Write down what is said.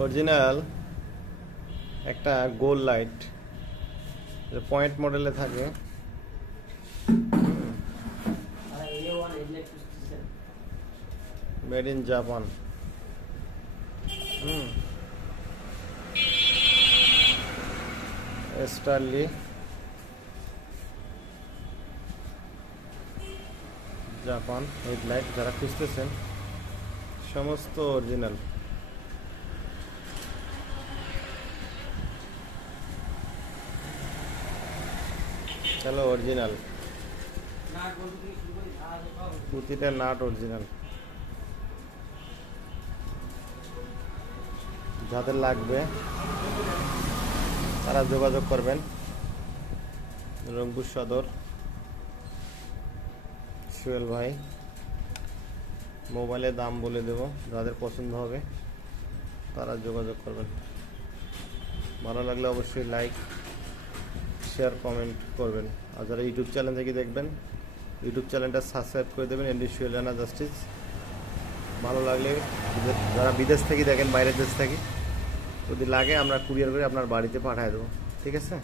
Original একটা গোল light, point মডেলে থাকে। Made in Japan. স্টারলি জাপান হেডলাইট, যারা খুঁজতেছেন সমস্ত অরিজিনাল। চলো অরিজিনাল, প্রতিটা নাট অরিজিনাল। যাদের লাগবে তারা যোগাযোগ করবেন। রংপুর সদর সোহেল ভাই, মোবাইলে দাম বলে দেব, যাদের পছন্দ হবে তারা যোগাযোগ করবেন। ভালো লাগলে অবশ্যই লাইক শেয়ার কমেন্ট করবেন। আর যারা ইউটিউব চ্যানেল থেকে দেখবেন, ইউটিউব চ্যানেলটা সাবস্ক্রাইব করে দেবেন, এনডি সোহেল রানা জাস্টিস। ভালো লাগলে যারা বিদেশ থেকে দেখেন, বাইরের দেশ থেকে, যদি লাগে আমরা কুরিয়ার করে আপনার বাড়িতে পাঠিয়ে দেবো। ঠিক আছে।